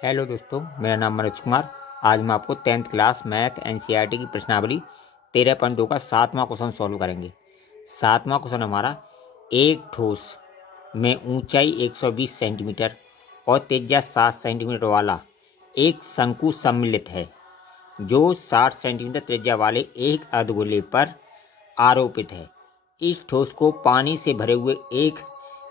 Hello दोस्तों, मेरा नाम मनोज कुमार। आज मैं आपको 10th क्लास मैथ एनसीईआरटी की प्रश्नावली 13.2 का 7वां क्वेश्चन सॉल्व करेंगे। 7वां क्वेश्चन हमारा, एक ठोस में ऊंचाई 120 सेंटीमीटर और त्रिज्या 7 सेंटीमीटर वाला एक शंकु सम्मिलित है जो 60 सेंटीमीटर त्रिज्या वाले एक अर्धगोले पर आरोपित है। इस ठोस को पानी से भरे हुए एक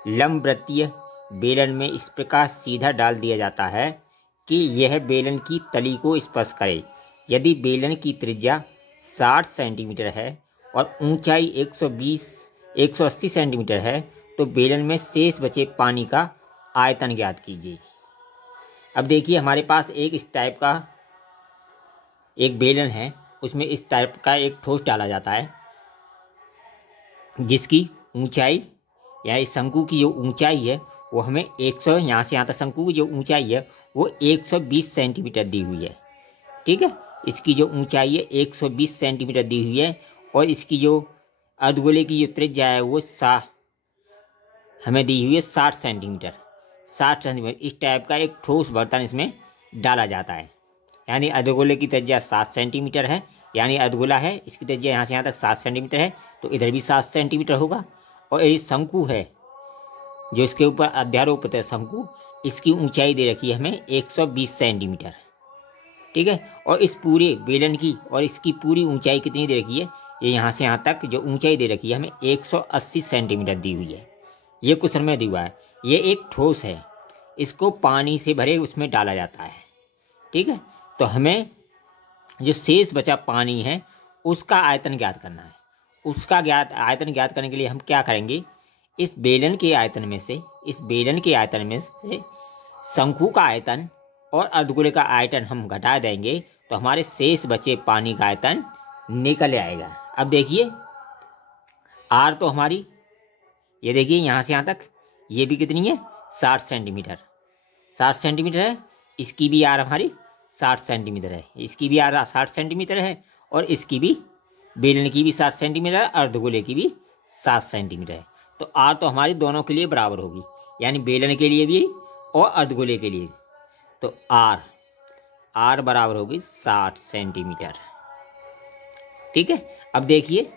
लंबवृत्तीय बेलन में इस प्रकार सीधा डाल दिया जाता है कि यह बेलन की तली को स्पर्श करे। यदि बेलन की त्रिज्या 60 सेंटीमीटर है और ऊंचाई 180 सेंटीमीटर है तो बेलन में शेष बचे पानी का आयतन ज्ञात कीजिए। अब देखिए, हमारे पास इस टाइप का एक बेलन है, उसमें इस टाइप का एक ठोस डाला जाता है जिसकी ऊंचाई या इस शंकु की जो ऊंचाई है वो हमें 100 यहाँ से यहाँ तक शंकु की जो ऊंचाई है वो 120 सेंटीमीटर दी हुई है। ठीक है, इसकी जो ऊंचाई है 120 सेंटीमीटर दी हुई है और इसकी जो अर्धगोले की जो त्रिज्या है वो हमें दी हुई है 60 सेंटीमीटर। 60 सेंटीमीटर इस टाइप का एक ठोस बर्तन इसमें डाला जाता है। यानी अर्धगोले की त्रिज्या 7 सेंटीमीटर है, यानी अर्धगोला है, इसकी त्रिज्या यहाँ से यहाँ तक 7 सेंटीमीटर है तो इधर भी 7 सेंटीमीटर होगा। और ये शंकु है जो इसके ऊपर अध्यारोपित है शंकु, इसकी ऊंचाई दे रखी है हमें 120 सेंटीमीटर। ठीक है, और इस पूरे बेलन की और इसकी पूरी ऊंचाई कितनी दे रखी है, ये यहाँ से यहाँ तक जो ऊंचाई दे रखी है हमें 180 सेंटीमीटर दी हुई है। ये क्वेश्चन में दिया है। ये एक ठोस है, इसको पानी से भरे उसमें डाला जाता है। ठीक है, तो हमें जो शेष बचा पानी है उसका आयतन ज्ञात करना है। उसका आयतन ज्ञात करने के लिए हम क्या करेंगे, इस बेलन के आयतन में से शंकु का आयतन और अर्धगोले का आयतन हम घटा देंगे तो हमारे शेष बचे पानी का आयतन निकल आएगा। अब देखिए, आर तो हमारी ये देखिए यहाँ से यहाँ तक ये भी कितनी है 60 सेंटीमीटर। 60 सेंटीमीटर है, इसकी भी आर हमारी 60 सेंटीमीटर है, इसकी भी आर 60 सेंटीमीटर है और इसकी भी बेलन की भी 60 सेंटीमीटर, अर्धगोले की भी 7 सेंटीमीटर है। तो आर तो हमारी दोनों के लिए बराबर होगी, यानी बेलन के लिए भी और अर्धगोले के लिए। तो आर बराबर होगी 60 सेंटीमीटर। ठीक है, अब देखिए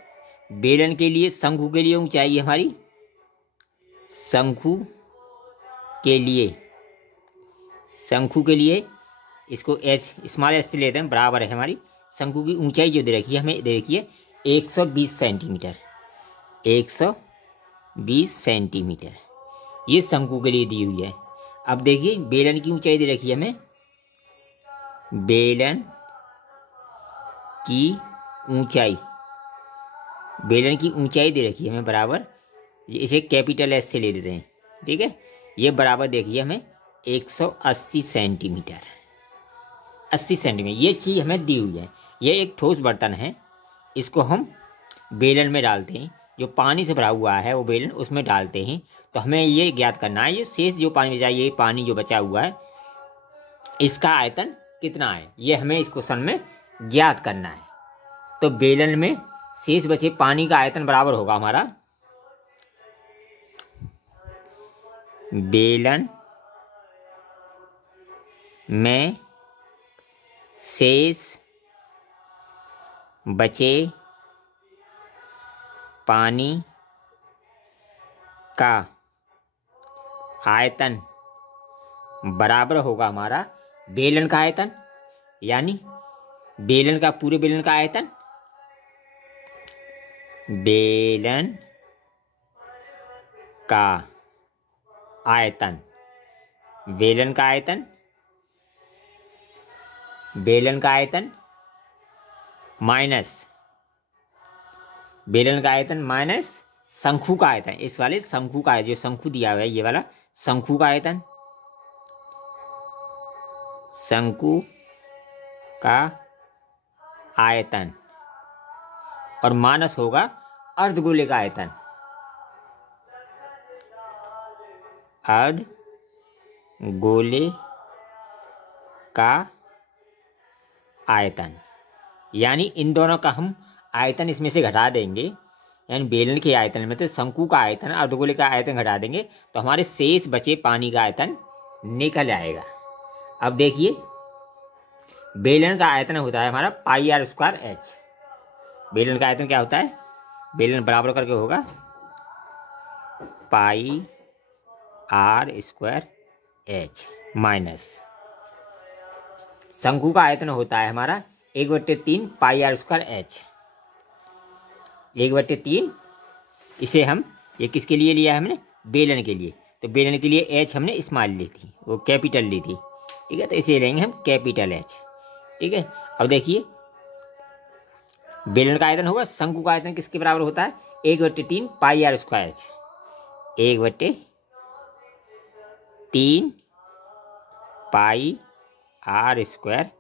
बेलन के लिए शंकु के लिए ऊंचाई है हमारी, शंकु के लिए इसको एच स्मॉल एच से लेते हैं, बराबर है हमारी शंकु की ऊंचाई जो दे रखी है हमें दे रखी है 120 सेंटीमीटर। 120 सेंटीमीटर ये शंकु के लिए दी हुई है। अब देखिए बेलन की ऊंचाई दे रखी है हमें, बेलन की ऊंचाई दे रखी है हमें बराबर, इसे कैपिटल एस से ले लेते हैं। ठीक है, ये बराबर देखिए हमें 180 सेंटीमीटर। 80 सेंटीमीटर ये चीज़ हमें दी हुई है। ये एक ठोस बर्तन है, इसको हम बेलन में डालते हैं, जो पानी से भरा हुआ है वो बेलन उसमें डालते हैं। तो हमें ये ज्ञात करना है, ये शेष जो पानी बचा, ये पानी जो बचा हुआ है इसका आयतन कितना है, ये हमें इस क्वेश्चन में ज्ञात करना है। तो बेलन में शेष बचे पानी का आयतन बराबर होगा हमारा, बेलन में शेष बचे पानी का आयतन बराबर होगा हमारा बेलन का आयतन, यानी बेलन का पूरे बेलन का आयतन, बेलन का आयतन माइनस शंकु का आयतन। इस वाले शंकु का जो शंकु दिया हुआ है ये वाला शंकु का आयतन, शंकु का आयतन और माइनस होगा अर्धगोले का आयतन, अर्धगोले का आयतन। यानी इन दोनों का हम आयतन इसमें से घटा देंगे, यानी बेलन के आयतन में तो शंकु का आयतन अर्धगोले का आयतन घटा देंगे तो हमारे शेष बचे पानी का आयतन निकल आएगा। अब देखिए बेलन का आयतन होता है हमारा पाई आर स्क्वायर एच। बेलन का आयतन क्या होता है, बेलन बराबर करके होगा पाई आर स्क्वायर एच माइनस शंकु का आयतन होता है हमारा 1/3 पाई आर स्क्वायर एच। 1/3 इसे हम ये किसके लिए लिया है हमने, बेलन के लिए। तो बेलन के लिए एच हमने स्मॉल ली थी, वो कैपिटल ली थी, ठीक है। तो इसे लेंगे हम कैपिटल एच, ठीक है। अब देखिए बेलन का आयतन होगा, शंकु का आयतन किसके बराबर होता है, 1/3 pi r square h. 1/3 pi r square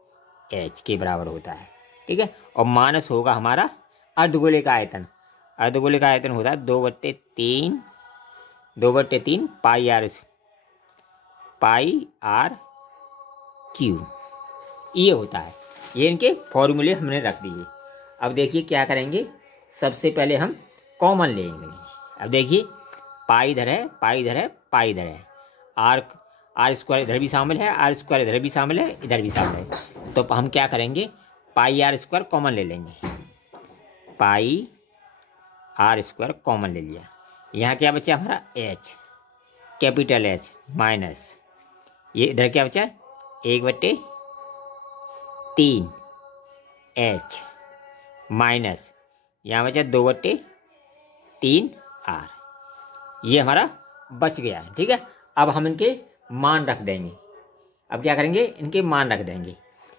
h के बराबर होता है, ठीक है। और माइनस होगा हमारा अर्धगोले का आयतन। अर्धगोले का आयतन होता है 2/3 पाई आर क्यू, ये होता है। ये इनके फॉर्मूले हमने रख दिए। अब देखिए क्या करेंगे, सबसे पहले हम कॉमन लेंगे। अब देखिए पाई इधर है, पाई इधर है, पाई इधर है, आर स्क्वायर इधर भी शामिल है, आर स्क्वायर इधर भी शामिल है, इधर भी शामिल है। तो हम क्या करेंगे, पाई आर स्क्वायर कॉमन ले लेंगे। पाई आर स्क्वायर कॉमन ले लिया। यहाँ क्या बचा हमारा एच, कैपिटल एच माइनस ये इधर क्या बचा 1/3 एच माइनस यहाँ बचा 2/3 आर। ये हमारा बच गया है, ठीक है। अब हम इनके मान रख देंगे। अब क्या करेंगे, इनके मान रख देंगे।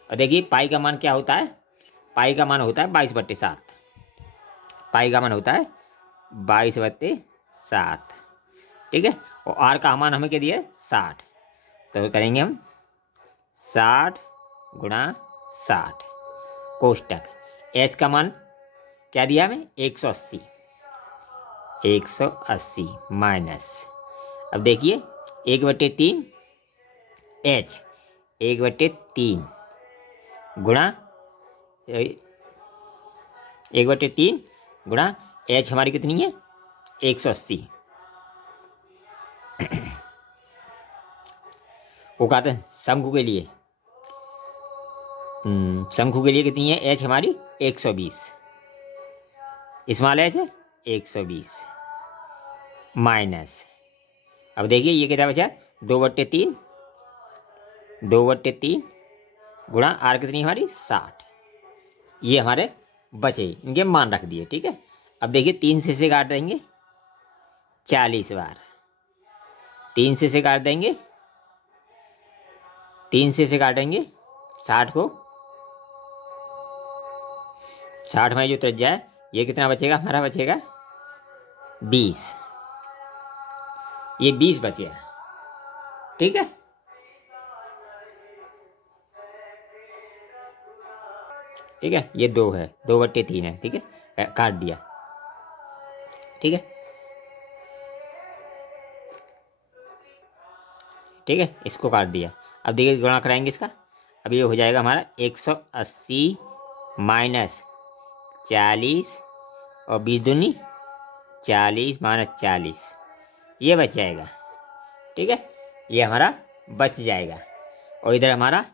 और देखिए पाई का मान क्या होता है, पाई का मान होता है 22/7। पाई का मान होता है 22/7, ठीक है। और आर का मान हमें क्या दिया है 60। तो करेंगे हम 60 × 60 कोष्टक। एच का मान क्या दिया हमें 180 माइनस। अब देखिए 1/3 एच 1/3 गुणा 1/3 गुणा एच हमारी कितनी है 180। वो कहते हैं शंकु के लिए, शंकु के लिए कितनी है एच हमारी 120, स्मॉल एच है 120 माइनस। अब देखिए ये कितना बचा 2/3 गुणा आर कितनी हमारी 60। ये हमारे बचे, इनके मान रख दिए, ठीक है। अब देखिए 3 से काट देंगे 40 बार, 3 से काट देंगे 3 से काटेंगे 60 को, 60 में जो त्रिज्या है ये कितना बचेगा हमारा बचेगा 20। ये 20 बचे, ठीक है। ठीक है, ये 2 है, 2/3 है, ठीक है, काट दिया, ठीक है, ठीक है, इसको काट दिया। अब देखिए गुणा कराएंगे इसका। अब ये हो जाएगा हमारा 180 माइनस 40 और 20 दूनी 40 माइनस 40, ये बच जाएगा, ठीक है। ये हमारा बच जाएगा। और इधर हमारा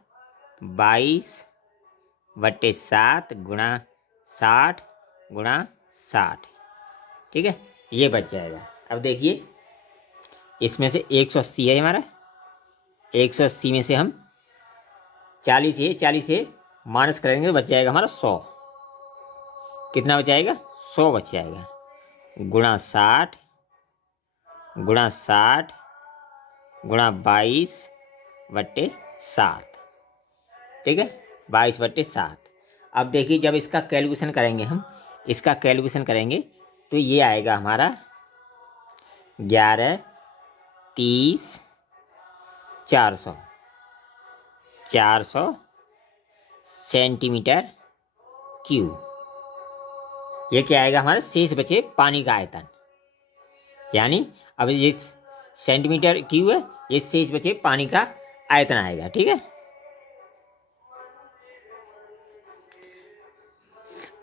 22/7 गुणा 60 गुणा 60, ठीक है, ये बच जाएगा। अब देखिए इसमें से 180 है हमारा, 180 में से हम 40 है माइनस करेंगे तो बच जाएगा हमारा 100। कितना बच जाएगा 100 बच जाएगा, गुणा 60 गुणा 22/7, ठीक है, 22/7। अब देखिए जब इसका कैलकुलेशन करेंगे हम, इसका कैलकुलेशन करेंगे तो ये आएगा हमारा 11 30 400 सेंटीमीटर क्यूब। ये क्या आएगा हमारा शेष बचे पानी का आयतन, यानी अब ये सेंटीमीटर क्यूब है, ये शेष बचे पानी का आयतन आएगा, ठीक है।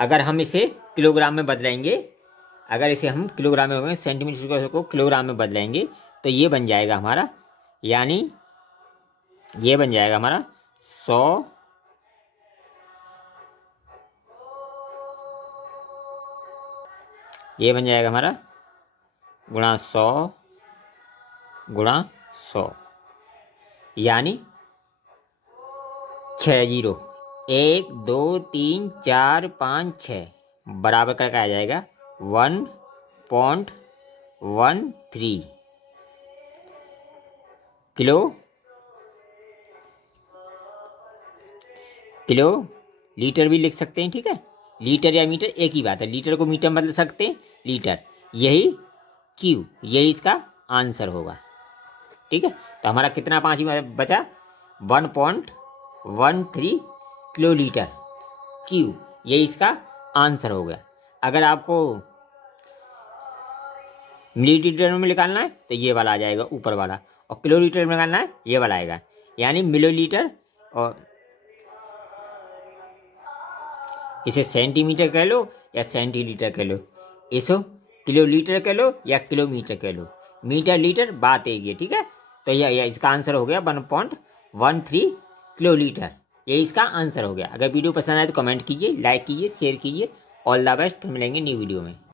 अगर हम इसे किलोग्राम में बदलेंगे, अगर इसे हम किलोग्राम में सेंटीमीटर को किलोग्राम में बदलेंगे तो ये बन जाएगा हमारा, यानी ये बन जाएगा हमारा 100 ये बन जाएगा हमारा गुणा 100 गुणा 100 यानी 60 1 2 3 4 5 6 बराबर करके आ जाएगा 1.13 किलो लीटर भी लिख सकते हैं। ठीक है, लीटर या मीटर एक ही बात है, लीटर को मीटर बदल सकते हैं, लीटर यही क्यू, यही इसका आंसर होगा। ठीक है, तो हमारा कितना 5 बचा 1.13 किलो लीटर क्यू, यही इसका आंसर हो गया। अगर आपको मिलीलीटर में निकालना है तो ये वाला आ जाएगा ऊपर वाला, और किलो लीटर में निकालना है ये वाला आएगा, यानी मिलीलीटर, और इसे सेंटीमीटर कह लो या सेंटीलीटर कह लो, इसो किलो लीटर कह लो या किलोमीटर कह लो, मीटर लीटर बात एक ही है। ठीक है, तो यह इसका आंसर हो गया 1.13 किलो लीटर, ये इसका आंसर हो गया। अगर वीडियो पसंद आए तो कमेंट कीजिए, लाइक कीजिए, शेयर कीजिए। ऑल द बेस्ट, फिर मिलेंगे न्यू वीडियो में।